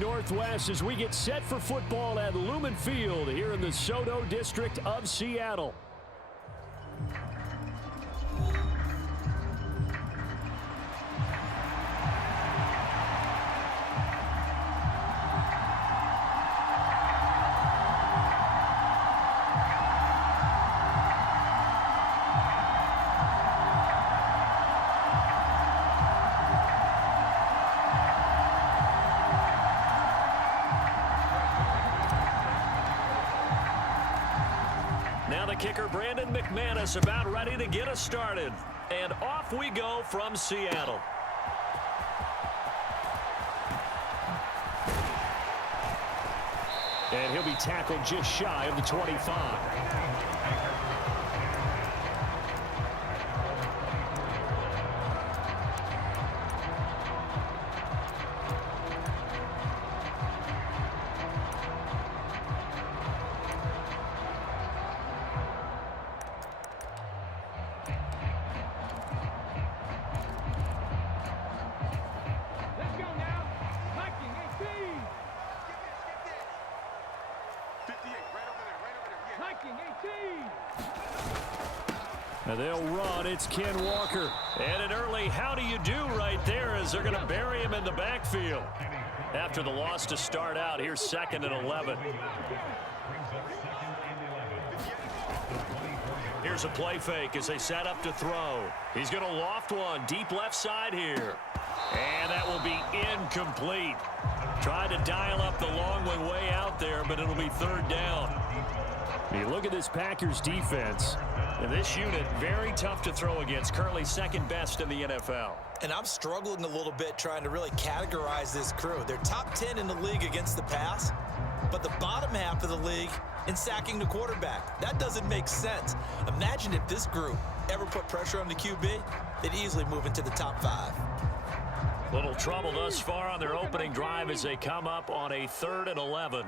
Northwest as we get set for football at Lumen Field here in the Soto district of Seattle. Now the kicker, Brandon McManus, about ready to get us started. And off we go from Seattle. And he'll be tackled just shy of the 25. Now they'll run. It's Ken Walker. And an early how do you do right there as they're going to bury him in the backfield. After the loss to start out, here's 2nd and 11. Here's a play fake as they set up to throw. He's going to loft one deep left side here. And that will be incomplete. Tried to dial up the long one way out there, but it'll be 3rd down. You look at this Packers defense. And this unit, very tough to throw against. Currently 2nd best in the NFL. And I'm struggling a little bit trying to really categorize this crew. They're top 10 in the league against the pass, but the bottom half of the league in sacking the quarterback. That doesn't make sense. Imagine if this group ever put pressure on the QB, they'd easily move into the top 5. Little trouble thus far on their opening drive as they come up on a 3rd and 11.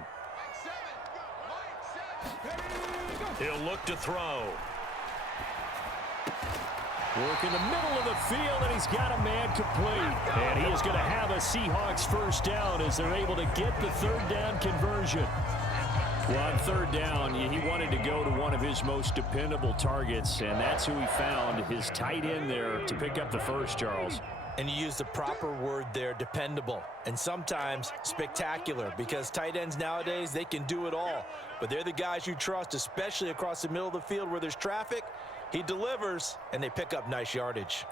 He'll look to throw. Work in the middle of the field, and he's got a man complete. And he is going to have a Seahawks 1st down as they're able to get the 3rd down conversion. Well, on 3rd down, he wanted to go to one of his most dependable targets, and that's who he found, his tight end there, to pick up the first, Charles. And you use the proper word there, dependable, and sometimes spectacular, because tight ends nowadays, they can do it all. But they're the guys you trust, especially across the middle of the field where there's traffic. He delivers, and they pick up nice yardage.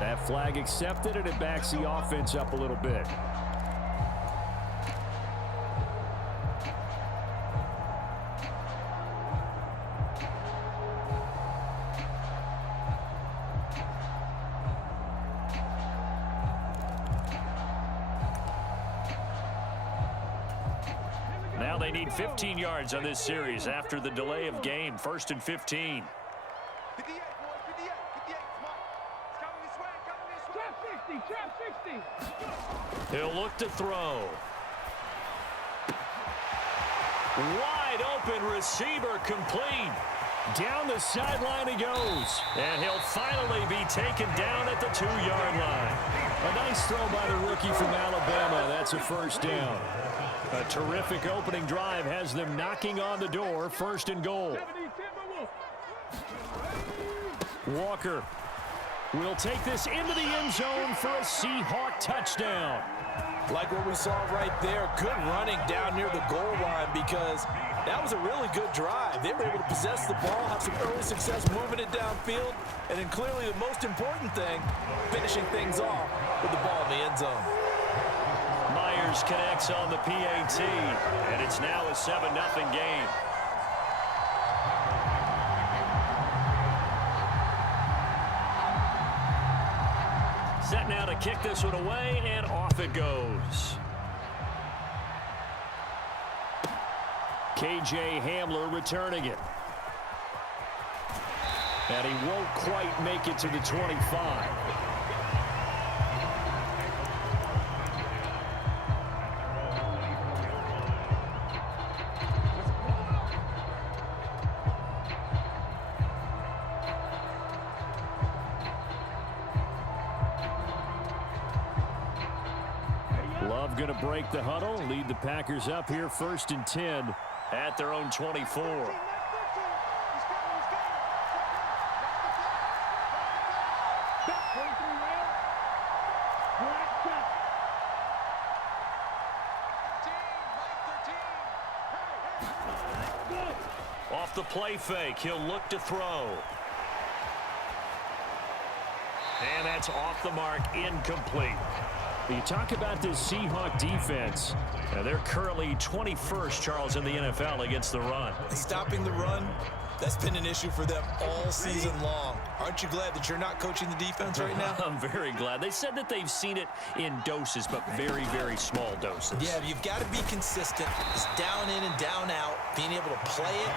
That flag accepted, and it backs the offense up a little bit. Now they need 15 yards on this series after the delay of game. 1st and 15. He'll look to throw. Wide open receiver complete. Down the sideline he goes. And he'll finally be taken down at the 2-yard line. A nice throw by the rookie from Alabama. That's a 1st down. A terrific opening drive has them knocking on the door. 1st and goal. Walker will take this into the end zone for a Seahawk touchdown. Like what we saw right there, good running down near the goal line, because that was a really good drive. They were able to possess the ball, have some early success moving it downfield, and then clearly the most important thing, finishing things off with the ball in the end zone. Myers connects on the PAT, and it's now a 7-0 game. Set now to kick this one away, and off it goes. KJ Hamler returning it. And he won't quite make it to the 25. drive going to break the huddle, lead the Packers up here 1st and 10 at their own 24. Off the play fake, he'll look to throw. And that's off the mark, incomplete. You talk about this Seahawk defense. They're currently 21st, Charles, in the NFL against the run. Stopping the run, that's been an issue for them all season long. Aren't you glad that you're not coaching the defense right now? I'm very glad. They said that they've seen it in doses, but very, very small doses. Yeah, you've got to be consistent. It's down in and down out, being able to play it,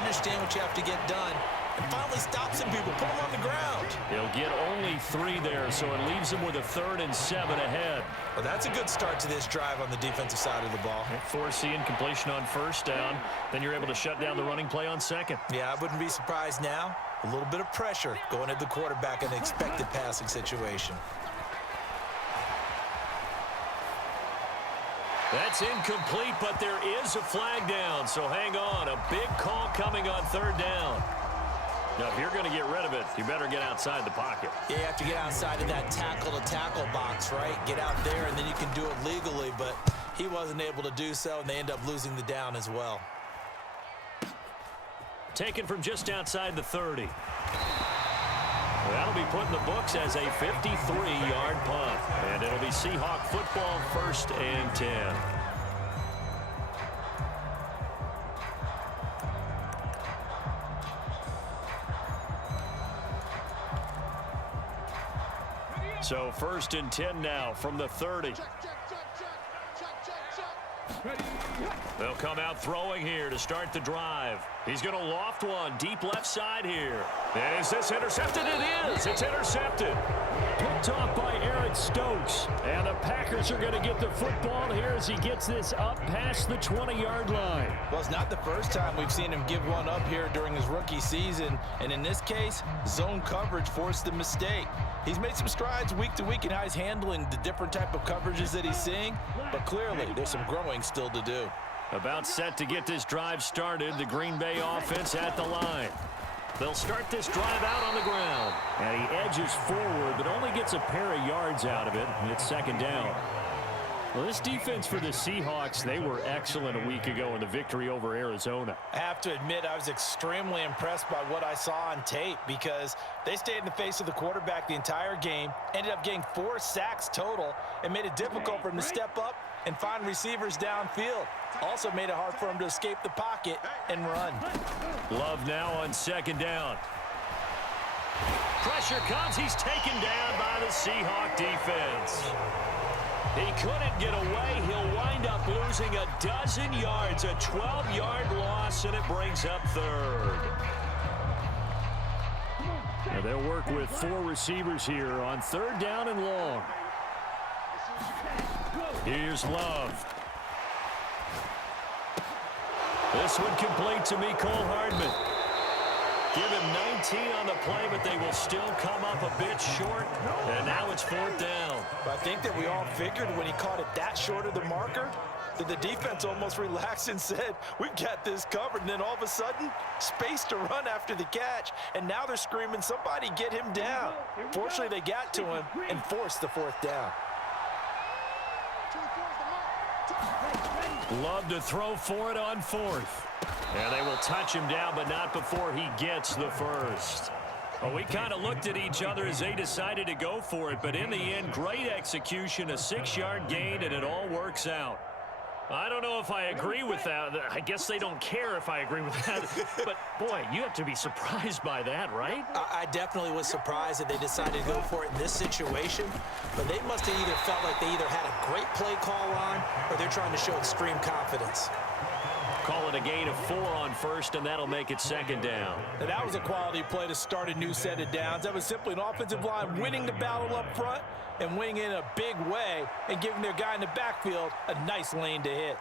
understand what you have to get done, and finally stop some people, put them on the ground. He'll get only 3 there, so it leaves him with a 3rd and 7 ahead. Well, that's a good start to this drive on the defensive side of the ball. Force the incompletion on 1st down. Then you're able to shut down the running play on 2nd. Yeah, I wouldn't be surprised now. A little bit of pressure going at the quarterback in an expected passing situation. That's incomplete, but there is a flag down, so hang on. A big call coming on 3rd down. Now, if you're going to get rid of it, you better get outside the pocket. Yeah, you have to get outside of that tackle-to-tackle box, right? Get out there, and then you can do it legally, but he wasn't able to do so, and they end up losing the down as well. Taken from just outside the 30. That'll be put in the books as a 53-yard punt, and it'll be Seahawk football 1st and 10. So 1st and 10 now from the 30. They'll come out throwing here to start the drive. He's going to loft one deep left side here. And is this intercepted? It is. It's intercepted. Picked off by Aaron Stokes. And the Packers are going to get the football here as he gets this up past the 20-yard line. Well, it's not the first time we've seen him give one up here during his rookie season. And in this case, zone coverage forced the mistake. He's made some strides week to week in how he's handling the different type of coverages that he's seeing. But clearly, there's some growing still to do. About set to get this drive started. The Green Bay offense at the line. They'll start this drive out on the ground. And he edges forward, but only gets a pair of yards out of it. And it's 2nd down. Well, this defense for the Seahawks, they were excellent a week ago in the victory over Arizona. I have to admit, I was extremely impressed by what I saw on tape because they stayed in the face of the quarterback the entire game, ended up getting 4 sacks total, and made it difficult for him to step up and find receivers downfield. Also made it hard for him to escape the pocket and run. Love now on 2nd down. Pressure comes. He's taken down by the Seahawk defense. He couldn't get away. He'll wind up losing a dozen yards, a 12-yard loss, and it brings up 3rd. Now they'll work with 4 receivers here on 3rd down and long. Here's Love. This one complete to Mecole Hardman. Give him 19 on the play, but they will still come up a bit short. And now it's 4th down. But I think that we all figured when he caught it that short of the marker that the defense almost relaxed and said, we've got this covered. And then all of a sudden, space to run after the catch. And now they're screaming, somebody get him down. Fortunately, they got to him and forced the 4th down. Love to throw for it on 4th. And they will touch him down, but not before he gets the 1st. Well, we kind of looked at each other as they decided to go for it, but in the end, great execution, a 6-yard gain, and it all works out. I don't know if I agree with that. I guess they don't care if I agree with that. But, boy, you have to be surprised by that, right? I definitely was surprised that they decided to go for it in this situation. But they must have either felt like they either had a great play call on or they're trying to show extreme confidence. Call it a gain of 4 on 1st, and that'll make it 2nd down. Now, that was a quality play to start a new set of downs. That was simply an offensive line winning the battle up front and winning in a big way and giving their guy in the backfield a nice lane to hit.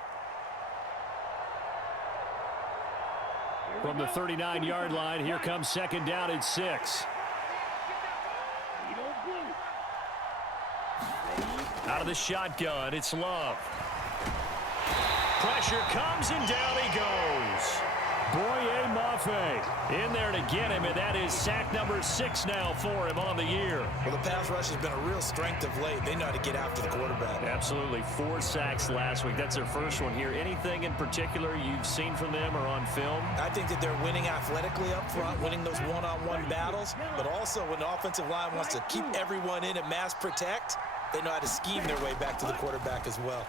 From the 39-yard line, here comes 2nd down and 6. Out Out of the shotgun, it's Love. Pressure comes, and down he goes. Boye Mafe in there to get him, and that is sack number 6 now for him on the year. Well, the pass rush has been a real strength of late. They know how to get after the quarterback. Absolutely. 4 sacks last week. That's their first one here. Anything in particular you've seen from them or on film? I think that they're winning athletically up front, winning those one-on-one battles, but also when the offensive line wants to keep everyone in and mass protect, they know how to scheme their way back to the quarterback as well.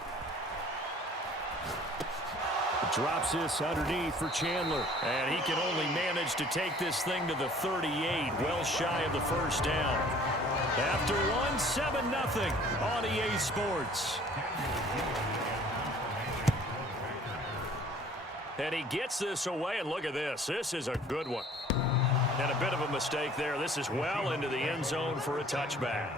Drops this underneath for Chandler. And he can only manage to take this thing to the 38, well shy of the first down. After one, 7-0 on EA Sports. And he gets this away, and look at this. This is a good one. And a bit of a mistake there. This is well into the end zone for a touchback.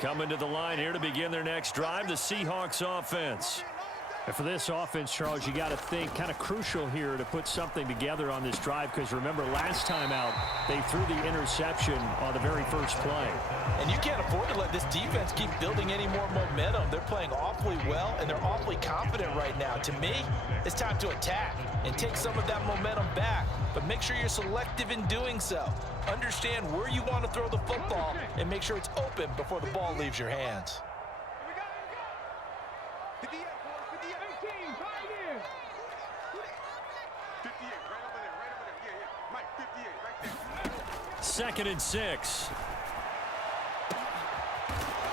Coming to the line here to begin their next drive, the Seahawks offense. And for this offense, Charles, you got to think kind of crucial here to put something together on this drive, because remember last time out they threw the interception on the very first play. And you can't afford to let this defense keep building any more momentum. They're playing awfully well, and they're awfully confident right now. To me, it's time to attack and take some of that momentum back, but make sure you're selective in doing so. Understand where you want to throw the football and make sure it's open before the ball leaves your hands. Second and 6.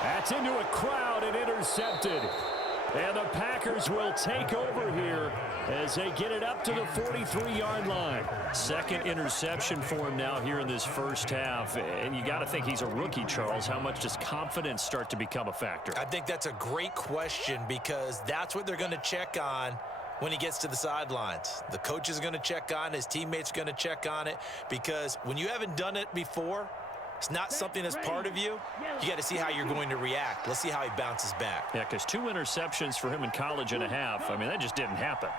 That's into a crowd and intercepted. And the Packers will take over here as they get it up to the 43-yard line. Second interception for him now here in this first half. And you got to think he's a rookie, Charles. How much does confidence start to become a factor? I think that's a great question, because that's what they're going to check on when he gets to the sidelines. The coach is going to check on it, his teammates are going to check on it, because when you haven't done it before, it's not something that's part of you. You got to see how you're going to react. Let's see how he bounces back. Yeah, because 2 interceptions for him in college and a half. I mean, that just didn't happen.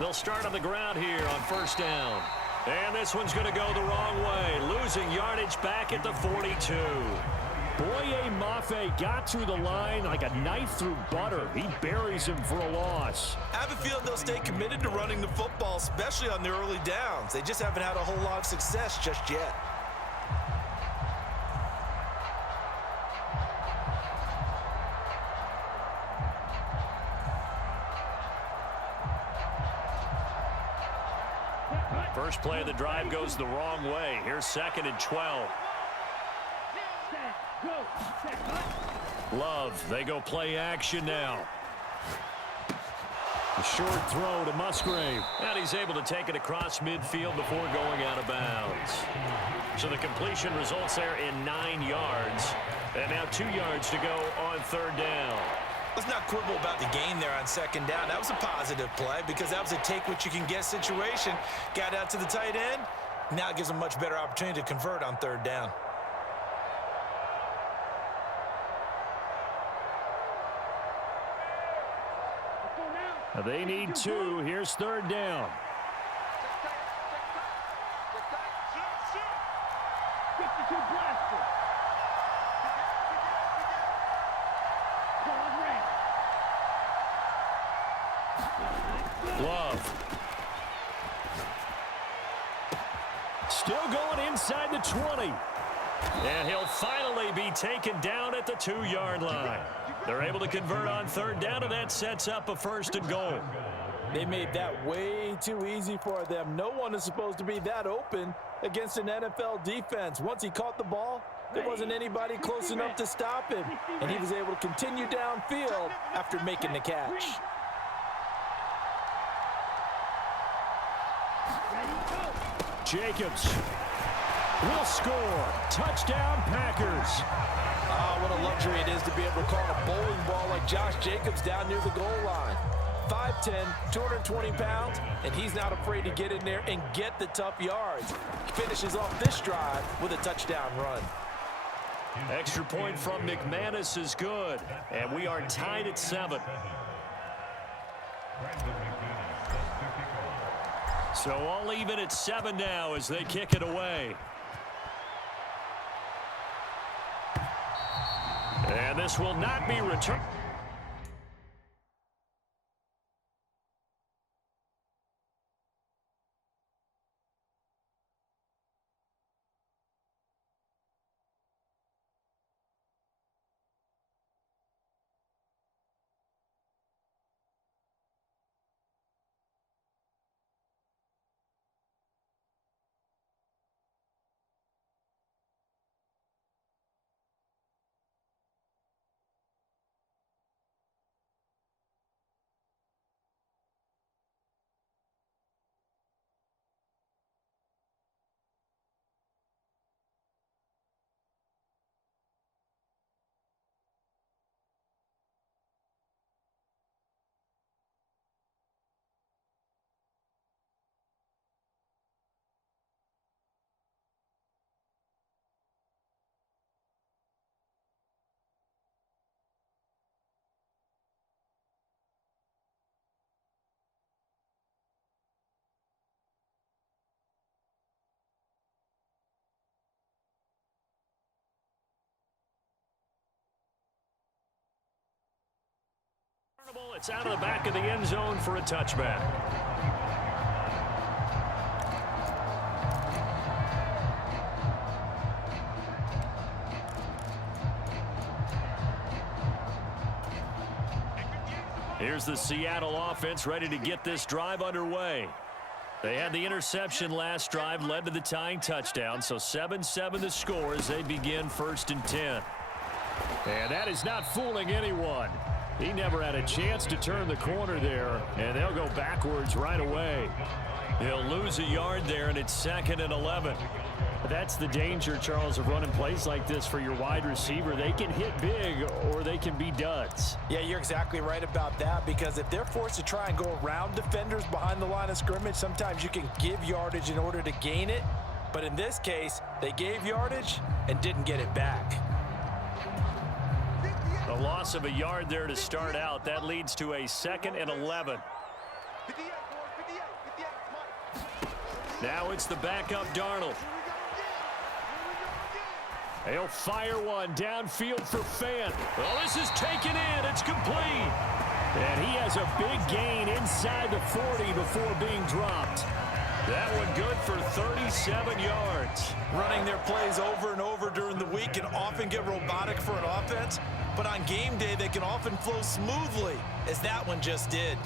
They'll start on the ground here on first down. And this one's going to go the wrong way. Losing yardage back at the 42. Boye Mafe got through the line like a knife through butter. He buries him for a loss. I have a feeling they'll stay committed to running the football, especially on the early downs. They just haven't had a whole lot of success just yet. First play of the drive goes the wrong way. Here's second and 12. Love, they go play action now. A short throw to Musgrave. And he's able to take it across midfield before going out of bounds. So the completion results there in 9 yards. And now 2 yards to go on third down. Let's not quibble about the gain there on second down. That was a positive play, because that was a take-what-you-can-get situation. Got out to the tight end. Now it gives them a much better opportunity to convert on third down. They need 2. Here's third down. Love. Still going inside the 20. And he'll finally be taken down at the 2-yard line. They're able to convert on third down, and that sets up a first and goal. They made that way too easy for them. No one is supposed to be that open against an NFL defense. Once he caught the ball, there wasn't anybody close enough to stop him, and he was able to continue downfield after making the catch. Jacobs will score. Touchdown, Packers. What a luxury it is to be able to call a bowling ball like Josh Jacobs down near the goal line. 5'10", 220 pounds, and he's not afraid to get in there and get the tough yards. He finishes off this drive with a touchdown run. Extra point from McManus is good, and we are tied at 7. So all even at 7 now as they kick it away. And this will not be returned. It's out of the back of the end zone for a touchback. Here's the Seattle offense ready to get this drive underway. They had the interception last drive, led to the tying touchdown, so 7-7 the score as they begin 1st and 10. And that is not fooling anyone. He never had a chance to turn the corner there, and they'll go backwards right away. He'll lose a yard there, and it's 2nd and 11. That's the danger, Charles, of running plays like this for your wide receiver. They can hit big or they can be duds. Yeah, you're exactly right about that, because if they're forced to try and go around defenders behind the line of scrimmage, sometimes you can give yardage in order to gain it. But in this case, they gave yardage and didn't get it back. A loss of a yard there to start out. That leads to a 2nd and 11. Now it's the backup Darnold. He'll fire one downfield for Fant. Well, this is taken in. It's complete. And he has a big gain inside the 40 before being dropped. That one good for 37 yards. Running their plays over and over during the week can often get robotic for an offense, but on game day they can often flow smoothly, as that one just did.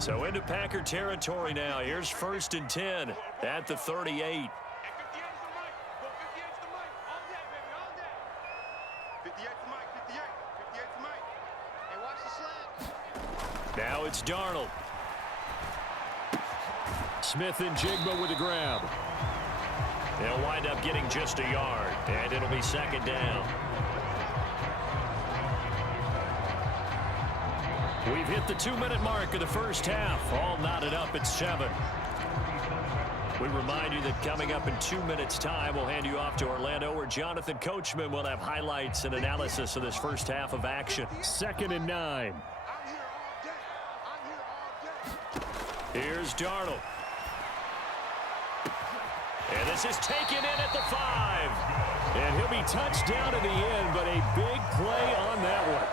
So into Packer territory now. Here's 1st and 10 at the 38. Now it's Darnold. Smith and Jigba with a grab. They'll wind up getting just a yard, and it'll be 2nd down. We've hit the 2-minute mark of the first half. All knotted up at 7. We remind you that coming up in 2 minutes' time, we'll hand you off to Orlando, where Jonathan Coachman will have highlights and analysis of this first half of action. 2nd and 9. Here's Darnold. And this is taken in at the 5. And he'll be touched down at the end, but a big play on that one.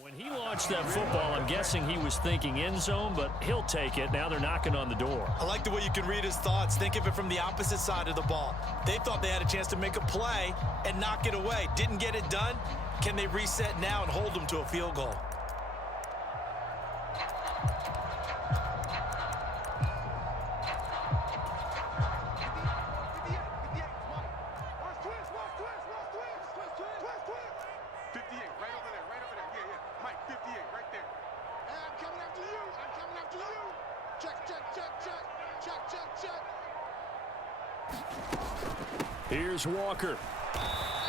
When he launched that football, I'm guessing he was thinking end zone, but he'll take it. Now they're knocking on the door. I like the way you can read his thoughts. Think of it from the opposite side of the ball. They thought they had a chance to make a play and knock it away. Didn't get it done. Can they reset now and hold them to a field goal? Here's Walker.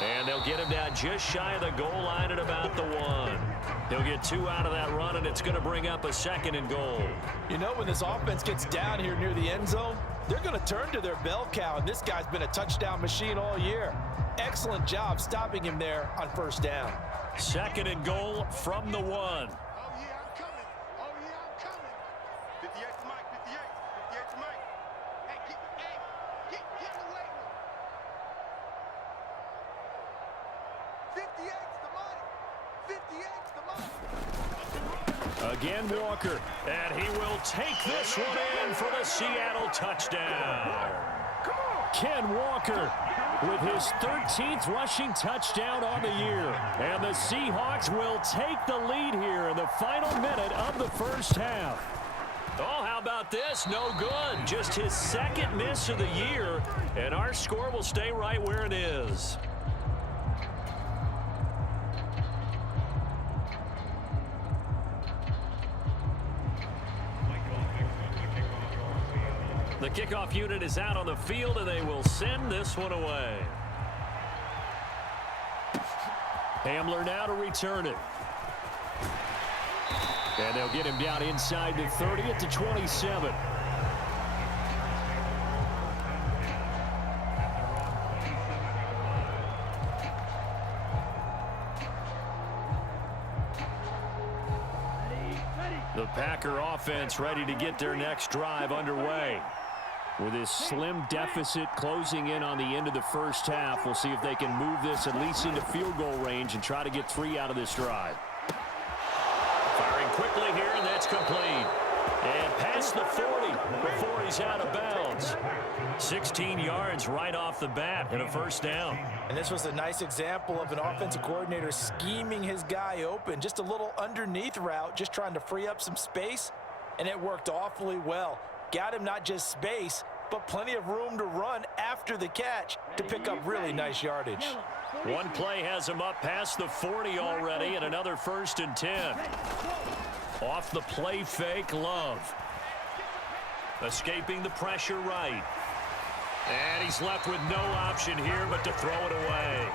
And they'll get him down just shy of the goal line at about the 1. He'll get 2 out of that run, and it's going to bring up a 2nd and goal. You know, when this offense gets down here near the end zone, they're going to turn to their bell cow, and this guy's been a touchdown machine all year. Excellent job stopping him there on first down. 2nd and goal from the 1. Oh, yeah, I'm coming. Oh, yeah, I'm coming. 58's Mike, 58. 58's Mike. Hey, get away with it. 58's the money. 58's the money. Again, Walker. And he will take this one in for the Seattle touchdown. Ken Walker with his 13th rushing touchdown on the year. And the Seahawks will take the lead here in the final minute of the first half. Oh, how about this? No good. Just his 2nd miss of the year. And our score will stay right where it is. The kickoff unit is out on the field, and they will send this one away. Hamler now to return it. And they'll get him down inside the 30 at the 27. The Packer offense ready to get their next drive underway. With this slim deficit closing in on the end of the first half, we'll see if they can move this at least into field goal range and try to get 3 out of this drive. Firing quickly here, and that's complete. And past the 40 before he's out of bounds. 16 yards right off the bat and a first down. And this was a nice example of an offensive coordinator scheming his guy open. Just a little underneath route, just trying to free up some space, and it worked awfully well. Got him not just space, but plenty of room to run after the catch to pick up really nice yardage. One play has him up past the 40 already, and another 1st and 10. Off the play fake, Love. Escaping the pressure right. And he's left with no option here but to throw it away.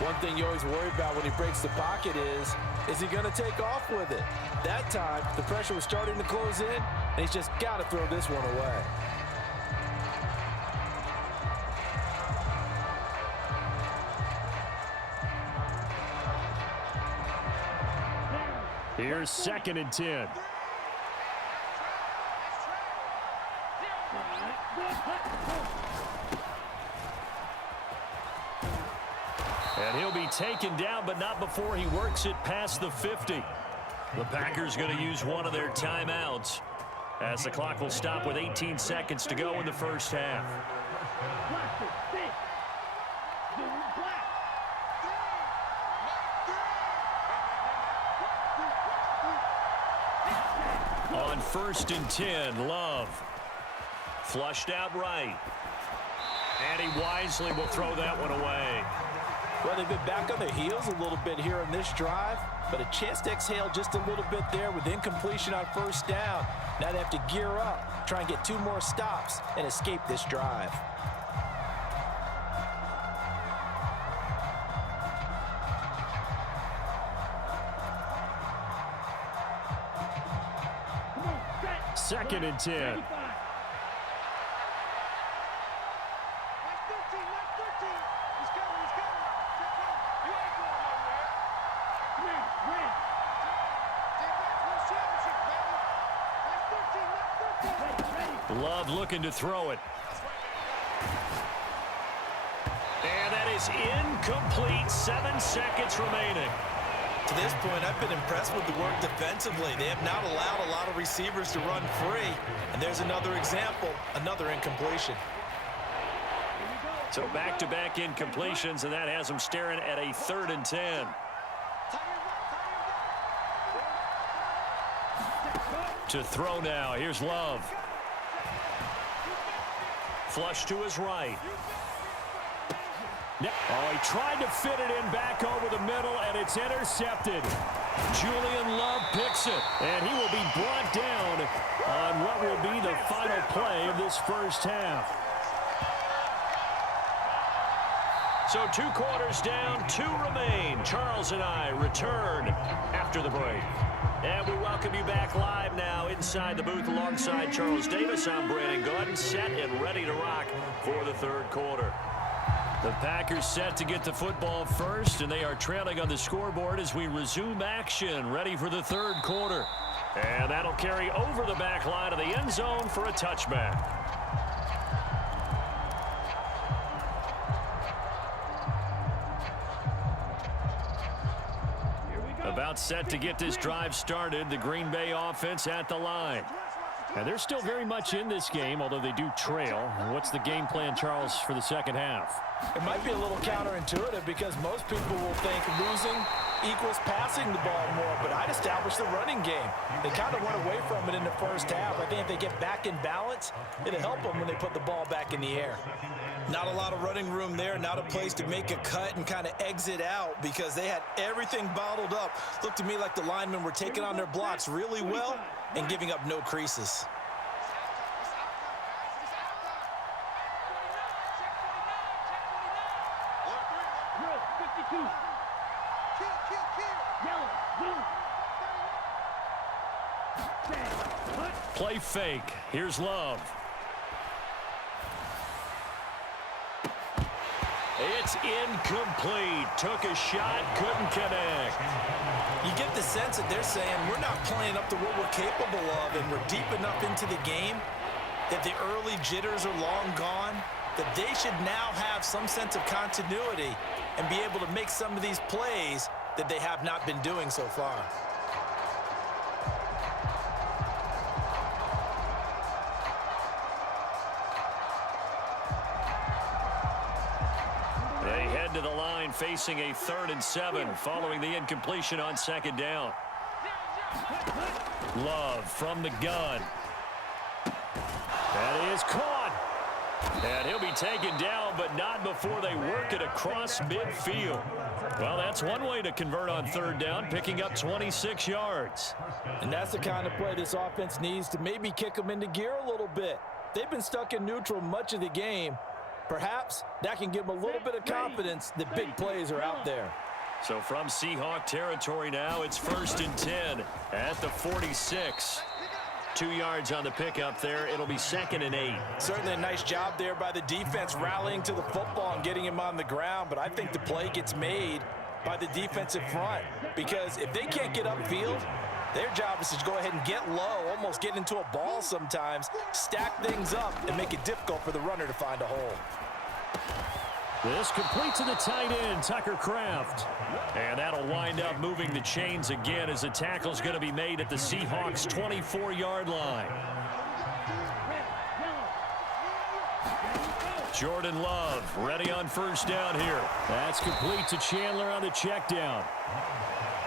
One thing you always worry about when he breaks the pocket is he going to take off with it? That time, the pressure was starting to close in, and he's just got to throw this one away. Here's 2nd and 10. And he'll be taken down, but not before he works it past the 50. The Packers going to use one of their timeouts as the clock will stop with 18 seconds to go in the first half. On 1st and 10, Love. Flushed out right. And he wisely will throw that one away. Well, they've been back on their heels a little bit here on this drive, but a chance to exhale just a little bit there with incompletion on first down. Now they have to gear up, try and get 2 more stops, and escape this drive. Second and 10. Love looking to throw it. And that is incomplete. 7 seconds remaining. to this point, I've been impressed with the work defensively. They have not allowed a lot of receivers to run free. And there's another example, another incompletion. So back-to-back incompletions, and that has them staring at a 3rd and 10. To throw now. Here's Love. Flush to his right. Oh, he tried to fit it in back over the middle, and it's intercepted. Julian Love picks it, and he will be brought down on what will be the final play of this first half. So 2 quarters down, 2 remain. Charles and I return after the break. And we welcome you back live now inside the booth alongside Charles Davis. I'm Brandon Gordon, set and ready to rock for the 3rd quarter. The Packers set to get the football first, and they are trailing on the scoreboard as we resume action, ready for the 3rd quarter. And that'll carry over the back line of the end zone for a touchback. About set to get this drive started, the Green Bay offense at the line. And they're still very much in this game, although they do trail. What's the game plan, Charles, for the second half? It might be a little counterintuitive because most people will think losing equals passing the ball more, but I'd establish the running game. They kind of went away from it in the first half. I think if they get back in balance, it'll help them when they put the ball back in the air. Not a lot of running room there, not a place to make a cut and kind of exit out because they had everything bottled up. Looked to me like the linemen were taking on their blocks really well and giving up no creases. Play fake. Here's Love. It's incomplete. Took a shot, couldn't connect. You get the sense that they're saying we're not playing up to what we're capable of, and we're deep enough into the game that the early jitters are long gone, that they should now have some sense of continuity and be able to make some of these plays that they have not been doing so far. They head to the line facing a 3rd and 7 following the incompletion on 2nd down. Love from the gun. That is caught. And he'll be taken down, but not before they work it across midfield. Well, that's one way to convert on 3rd down, picking up 26 yards. And that's the kind of play this offense needs to maybe kick them into gear a little bit. They've been stuck in neutral much of the game. Perhaps that can give them a little bit of confidence that big plays are out there. So from Seahawk territory now, it's 1st and 10 at the 46. 2 yards on the pickup there. It'll be 2nd and 8. Certainly a nice job there by the defense rallying to the football and getting him on the ground, but I think the play gets made by the defensive front because if they can't get upfield, their job is to go ahead and get low, almost get into a ball sometimes, stack things up, and make it difficult for the runner to find a hole. This complete to the tight end, Tucker Kraft. And that'll wind up moving the chains again as the tackle's going to be made at the Seahawks' 24-yard line. Jordan Love ready on 1st down here. That's complete to Chandler on the check down.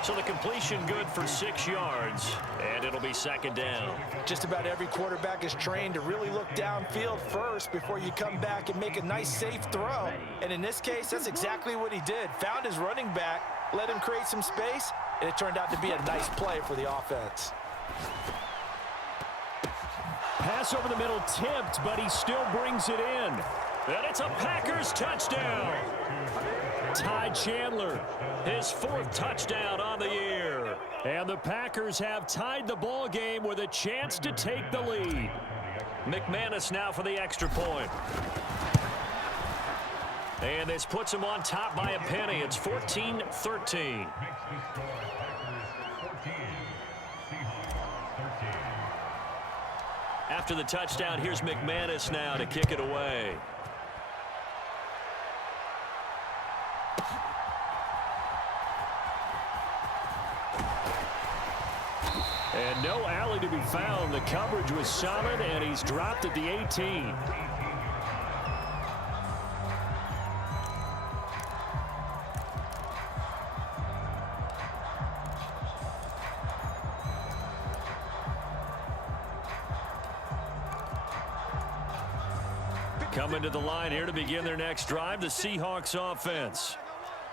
So the completion good for 6 yards, and it'll be 2nd down. Just about every quarterback is trained to really look downfield first before you come back and make a nice, safe throw. And in this case, that's exactly what he did. Found his running back, let him create some space, and it turned out to be a nice play for the offense. Pass over the middle tipped, but he still brings it in. And it's a Packers touchdown. Ty Chandler, his 4th touchdown on the year. And the Packers have tied the ball game with a chance to take the lead. McManus now for the extra point. And this puts him on top by a penny. It's 14-13. After the touchdown, here's McManus now to kick it away. barely to be found. The coverage was solid, and he's dropped at the 18. Coming to the line here to begin their next drive, the Seahawks offense.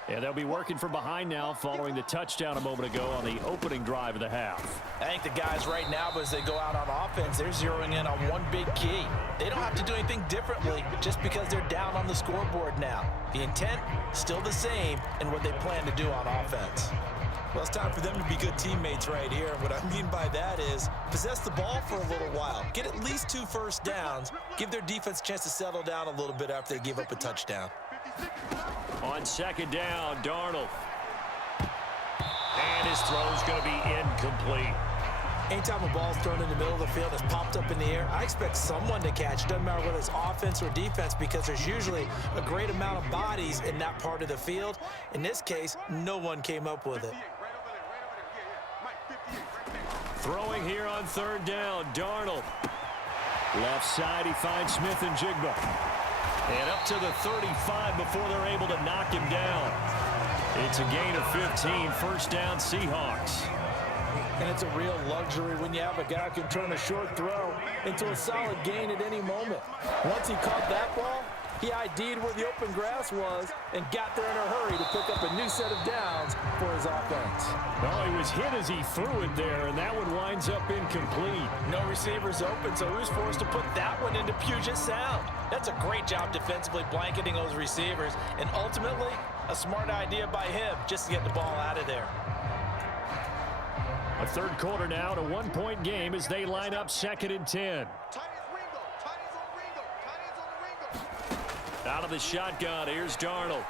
And they'll be working from behind now following the touchdown a moment ago on the opening drive of the half. I think the guys right now, as they go out on offense, they're zeroing in on one big key. They don't have to do anything differently just because they're down on the scoreboard now. The intent, still the same, and what they plan to do on offense. Well, it's time for them to be good teammates right here. What I mean by that is possess the ball for a little while. Get at least 2 first downs. Give their defense a chance to settle down a little bit after they give up a touchdown. On second down, Darnold. And his throw's going to be incomplete. Anytime a ball's thrown in the middle of the field, it's popped up in the air, I expect someone to catch. Doesn't matter whether it's offense or defense, because there's usually a great amount of bodies in that part of the field. In this case, no one came up with it. Throwing here on third down, Darnold. Left side, he finds Smith and Jigba. And up to the 35 before they're able to knock him down. It's a gain of 15, first down Seahawks. And it's a real luxury when you have a guy who can turn a short throw into a solid gain at any moment. Once he caught that ball, he ID'd where the open grass was and got there in a hurry to pick up a new set of downs for his offense. Well, he was hit as he threw it there, and that one winds up incomplete. No receivers open, so he was forced to put that one into Puget Sound. That's a great job defensively blanketing those receivers, and ultimately, a smart idea by him just to get the ball out of there. A third quarter now, to 1-point game as they line up 2nd and 10. Out of the shotgun, here's Darnold.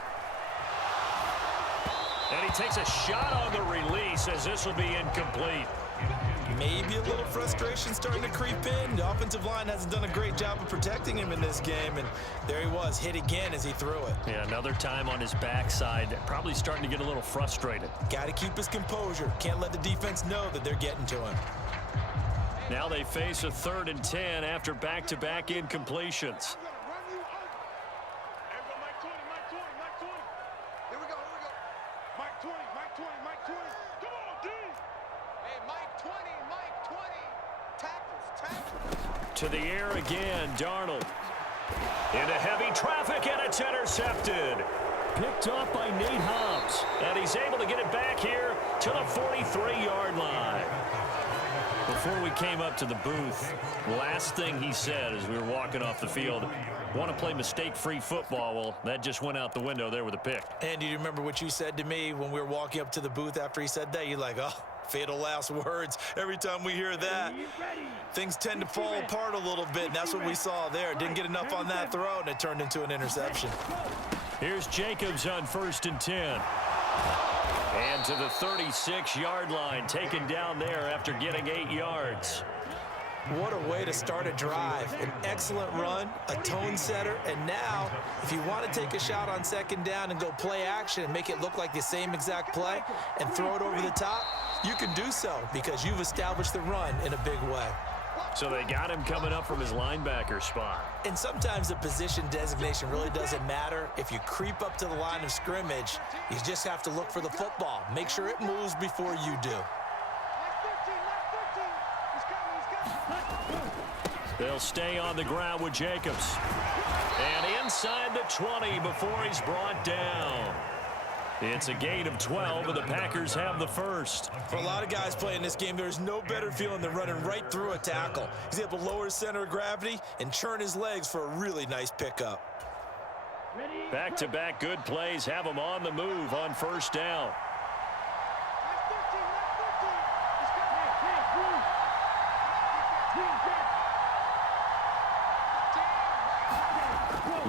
And he takes a shot on the release as this will be incomplete. Maybe a little frustration starting to creep in. The offensive line hasn't done a great job of protecting him in this game, and there he was, hit again as he threw it. Yeah, another time on his backside, probably starting to get a little frustrated. Got to keep his composure. Can't let the defense know that they're getting to him. Now they face a 3rd and 10 after back-to-back incompletions. To the air again, Darnold. Into heavy traffic, and it's intercepted. Picked off by Nate Hobbs. And he's able to get it back here to the 43-yard line. Before we came up to the booth, last thing he said as we were walking off the field, want to play mistake-free football. Well, that just went out the window there with a pick. And do you remember what you said to me when we were walking up to the booth after he said that? You're like, oh, fatal last words. Every time we hear that, things tend to fall apart a little bit, and that's what we saw there. Didn't get enough on that throw, and it turned into an interception. Here's Jacobs on 1st and 10. And to the 36-yard line, taken down there after getting 8 yards. What a way to start a drive. An excellent run, a tone setter, and now, if you want to take a shot on 2nd down and go play action and make it look like the same exact play and throw it over the top, you can do so because you've established the run in a big way. So they got him coming up from his linebacker spot. And sometimes the position designation really doesn't matter. If you creep up to the line of scrimmage, you just have to look for the football. Make sure it moves before you do. They'll stay on the ground with Jacobs. And inside the 20 before he's brought down. It's a gain of 12, and the Packers have the first. For a lot of guys playing this game, there's no better feeling than running right through a tackle. He's able to lower his center of gravity and churn his legs for a really nice pickup. Back-to-back good plays have him on the move on 1st down.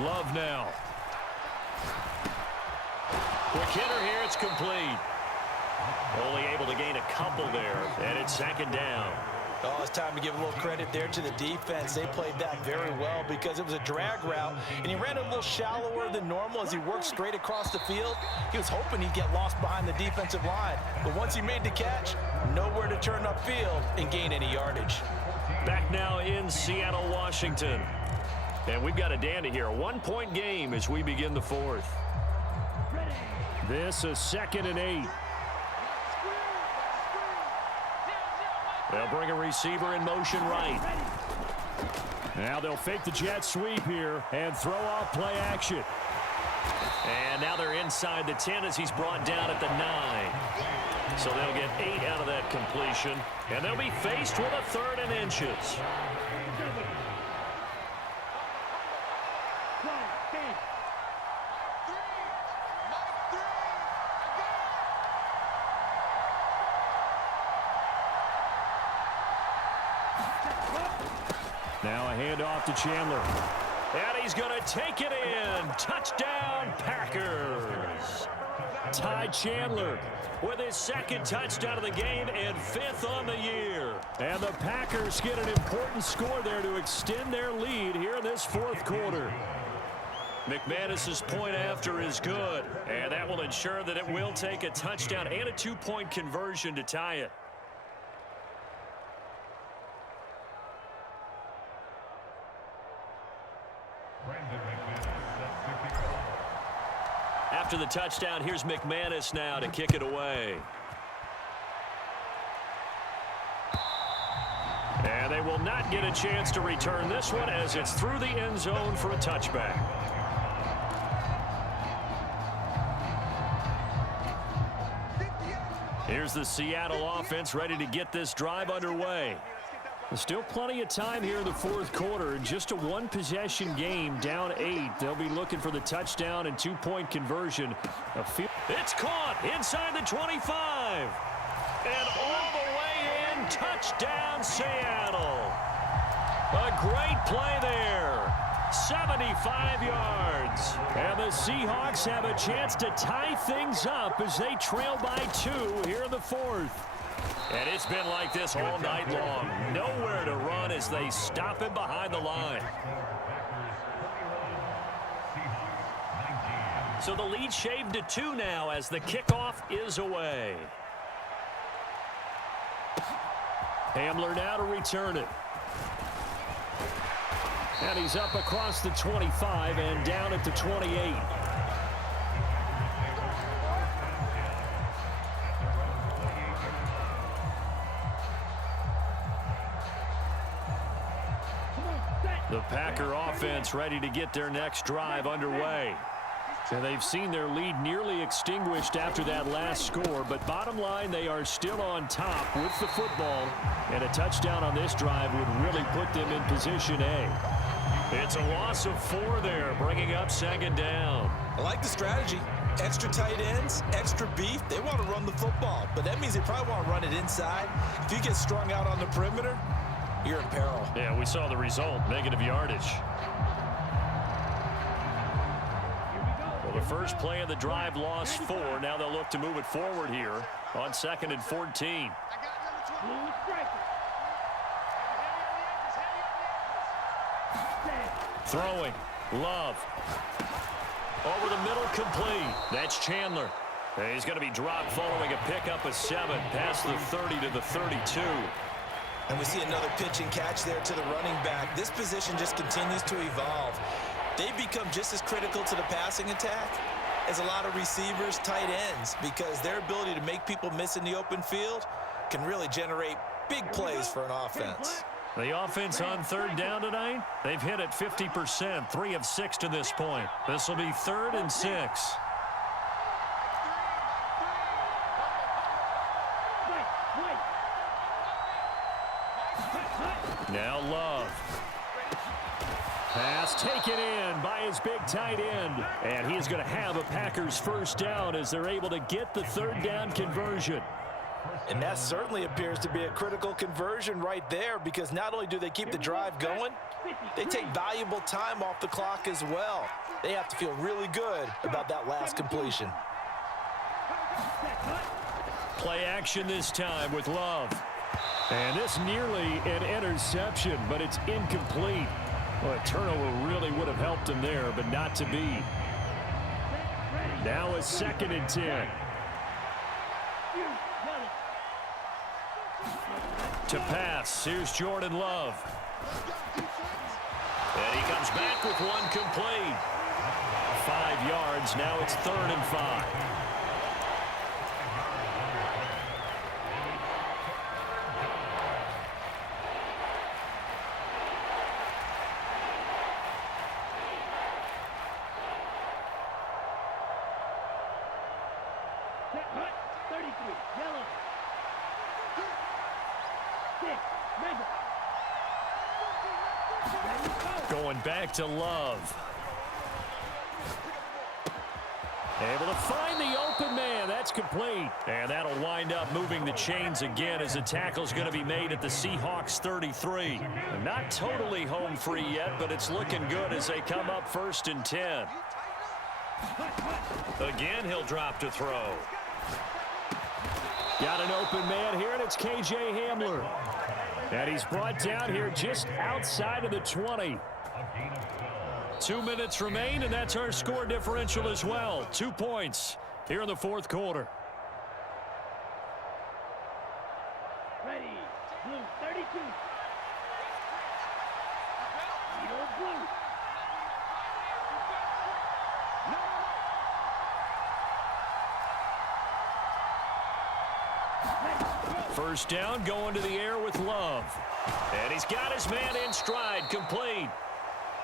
Love now. Quick hitter here, it's complete. Only able to gain a couple there, and it's 2nd down. Oh, it's time to give a little credit there to the defense. They played that very well because it was a drag route, and he ran a little shallower than normal as he worked straight across the field. He was hoping he'd get lost behind the defensive line, but once he made the catch, nowhere to turn upfield and gain any yardage. Back now in Seattle, Washington. And we've got a dandy here. A 1-point game as we begin the fourth. This is 2nd and 8. They'll bring a receiver in motion right. Now they'll fake the jet sweep here and throw off play action. And now they're inside the 10 as he's brought down at the 9. So they'll get 8 out of that completion. And they'll be faced with a 3rd and inches. Now a handoff to Chandler. And he's going to take it in. Touchdown, Packers. Ty Chandler With his 2nd touchdown of the game and 5th on the year. And the Packers get an important score there to extend their lead here in this 4th quarter. McManus's point after is good. And that will ensure that it will take a touchdown and a 2-point conversion to tie it. After the touchdown, here's McManus now to kick it away. And they will not get a chance to return this one as it's through the end zone for a touchback. Here's the Seattle offense ready to get this drive underway. There's still plenty of time here in the 4th quarter. Just a 1-possession game, down 8. They'll be looking for the touchdown and 2-point conversion. It's caught inside the 25. And all the way in, touchdown Seattle. A great play there. 75 yards. And the Seahawks have a chance to tie things up as they trail by 2 here in the 4th. And it's been like this all night long. Nowhere to run as they stop him behind the line. So the lead shaved to 2 now as the kickoff is away. Hamler now to return it. And he's up across the 25 and down at the 28. The Packer offense ready to get their next drive underway. And they've seen their lead nearly extinguished after that last score, but bottom line, they are still on top with the football, and a touchdown on this drive would really put them in position A. It's a loss of 4 there, bringing up 2nd down. I like the strategy. Extra tight ends, extra beef. They want to run the football, but that means they probably want to run it inside. If you get strung out on the perimeter, you're in peril. Yeah, we saw the result, negative yardage. Well, the first play of the drive lost 4. Now they'll look to move it forward here on 2nd and 14. Throwing. Love. Over the middle, complete. That's Chandler. And he's going to be dropped following a pickup of 7 past the 30 to the 32. And we see another pitch and catch there to the running back. This position just continues to evolve. They become just as critical to the passing attack as a lot of receivers, tight ends, because their ability to make people miss in the open field can really generate big plays for an offense. The offense on 3rd down tonight, they've hit it 50%, 3 of 6 to this point. This will be 3rd and 6. Now Love. Pass taken in by his big tight end. And he is going to have a Packers 1st down as they're able to get the 3rd down conversion. And that certainly appears to be a critical conversion right there, because not only do they keep the drive going, they take valuable time off the clock as well. They have to feel really good about that last completion. Play action this time with Love. And this nearly an interception, but it's incomplete. Well, a turnover really would have helped him there, but not to be. Now a 2nd and 10. To pass, here's Jordan Love. And he comes back with one complete. 5 yards, now it's 3rd and 5. Going back to Love. Able to find the open man. That's complete. And that'll wind up moving the chains again as the tackle's going to be made at the Seahawks 33. Not totally home free yet, but it's looking good as they come up 1st and 10. Again, he'll drop to throw. Got an open man here, and it's K.J. Hamler. And he's brought down here just outside of the 20. 2 minutes remain, and that's our score differential as well. 2 points here in the 4th quarter. Ready, blue 32. Zero blue. First down, going to the air with Love. And he's got his man in stride, complete.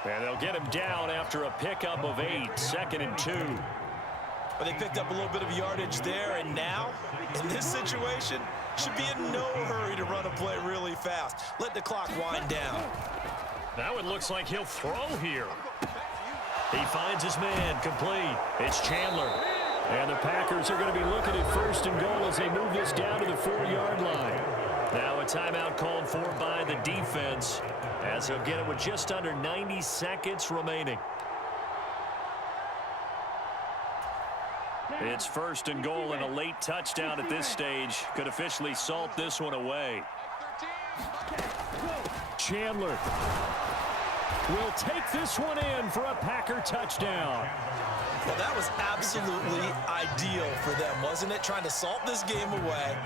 And they'll get him down after a pickup of 8, 2nd and 2. But they picked up a little bit of yardage there, and now, in this situation, should be in no hurry to run a play really fast. Let the clock wind down. Now it looks like he'll throw here. He finds his man, complete. It's Chandler. And the Packers are going to be looking at 1st and goal as they move this down to the 4-yard line. Now a timeout called for by the defense as they'll get it with just under 90 seconds remaining. It's 1st and goal, and a late touchdown at this stage could officially salt this one away. Chandler will take this one in for a Packer touchdown. Well, that was absolutely ideal for them, wasn't it? Trying to salt this game away.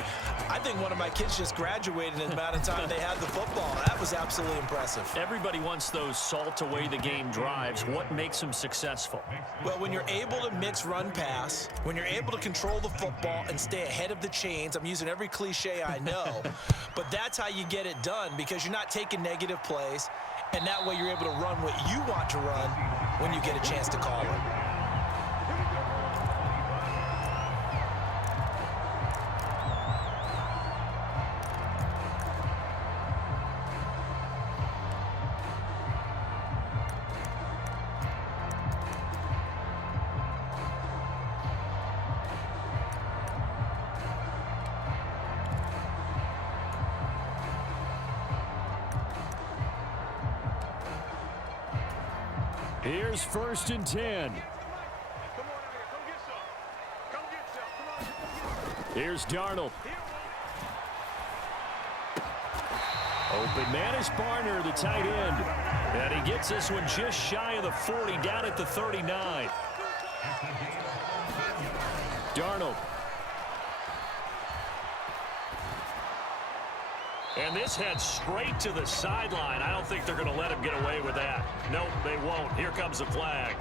I think one of my kids just graduated in the amount of time they had the football. That was absolutely impressive. Everybody wants those salt away the game drives. What makes them successful? Well, when you're able to mix run-pass, when you're able to control the football and stay ahead of the chains, I'm using every cliche I know, but that's how you get it done because you're not taking negative plays, and that way you're able to run what you want to run when you get a chance to call it. Here's 1st and 10. Come on out here. Come get some. Come get some. Come on. Here's Darnold. Open man is Barner, the tight end. And he gets this one just shy of the 40, down at the 39. Darnold. And this heads straight to the sideline. I don't think they're going to let him get away with that. Nope, they won't. Here comes the flag.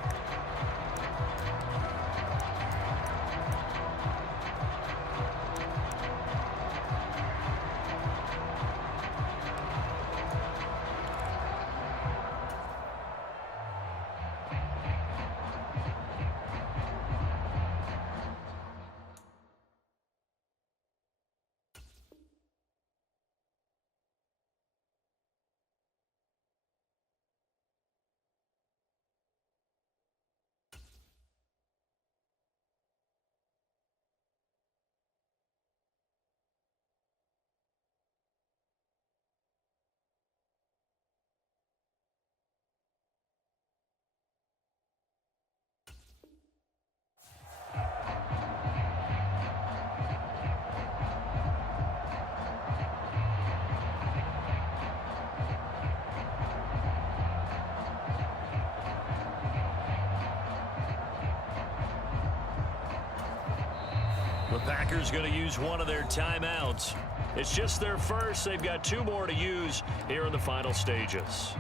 The Packers going to use one of their timeouts. It's just their first. They've got 2 more to use here in the final stages.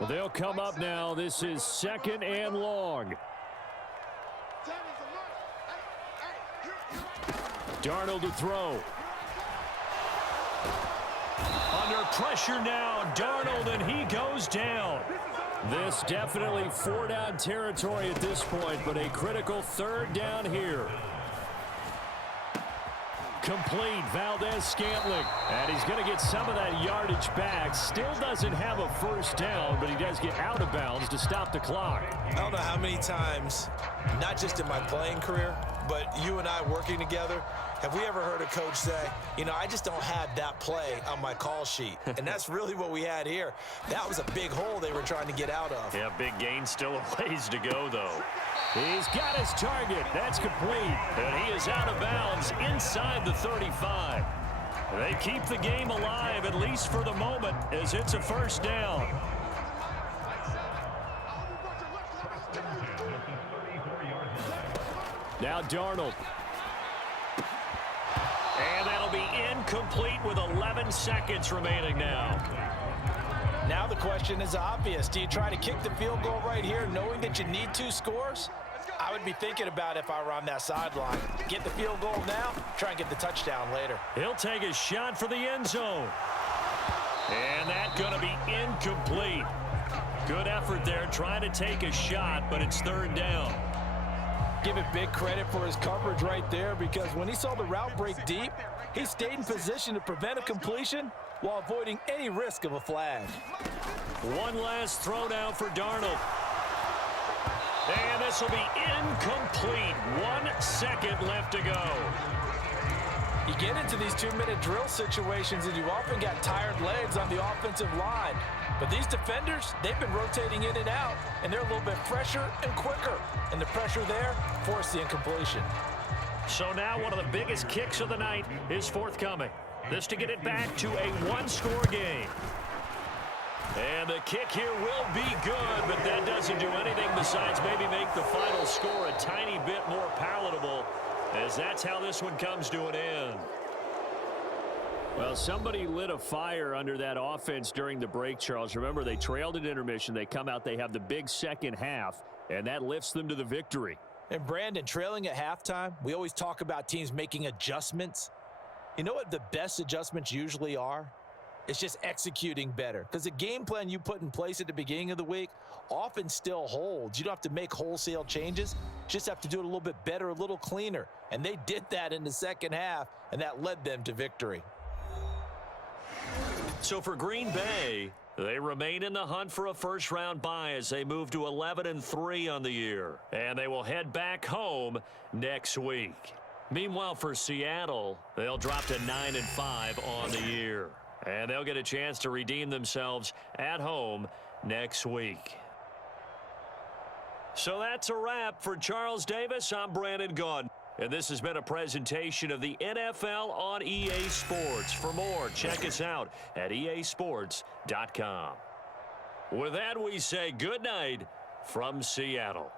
Well, they'll come up now. This is 2nd and long. Darnold to throw. Under pressure now, Darnold, and he goes down. This definitely 4-down territory at this point, but a critical 3rd down here. Complete, Valdez-Scantling. And he's going to get some of that yardage back. Still doesn't have a 1st down, but he does get out of bounds to stop the clock. I don't know how many times, not just in my playing career, but you and I working together, have we ever heard a coach say, you know, I just don't have that play on my call sheet? And that's really what we had here. That was a big hole they were trying to get out of. Yeah, big gain, still a ways to go, though. He's got his target. That's complete. And he is out of bounds inside the 35. They keep the game alive, at least for the moment, as it's a 1st down. Now Darnold. And that'll be incomplete with 11 seconds remaining now. Now the question is obvious. Do you try to kick the field goal right here knowing that you need 2 scores? I would be thinking about it if I were on that sideline. Get the field goal now, try and get the touchdown later. He'll take a shot for the end zone. And that's going to be incomplete. Good effort there trying to take a shot, but it's 3rd down. Give it big credit for his coverage right there, because when he saw the route break deep, he stayed in position to prevent a completion while avoiding any risk of a flag. One last throw now for Darnold. And this will be incomplete. 1 second left to go. You get into these 2-minute drill situations and you often got tired legs on the offensive line. But these defenders, they've been rotating in and out, and they're a little bit fresher and quicker. And the pressure there forced the incompletion. So now one of the biggest kicks of the night is forthcoming. This to get it back to a 1-score game. And the kick here will be good, but that doesn't do anything besides maybe make the final score a tiny bit more palatable, as that's how this one comes to an end. Well, somebody lit a fire under that offense during the break, Charles. Remember, they trailed at intermission. They come out, they have the big 2nd half, and that lifts them to the victory. And Brandon, trailing at halftime, we always talk about teams making adjustments. You know what the best adjustments usually are? It's just executing better. Because the game plan you put in place at the beginning of the week often still holds. You don't have to make wholesale changes. You just have to do it a little bit better, a little cleaner. And they did that in the 2nd half, and that led them to victory. So for Green Bay, they remain in the hunt for a 1st-round bye as they move to 11-3 on the year. And they will head back home next week. Meanwhile, for Seattle, they'll drop to 9-5 on the year. And they'll get a chance to redeem themselves at home next week. So that's a wrap for Charles Davis. I'm Brandon Gunn. And this has been a presentation of the NFL on EA Sports. For more, check us out at easports.com. With that, we say good night from Seattle.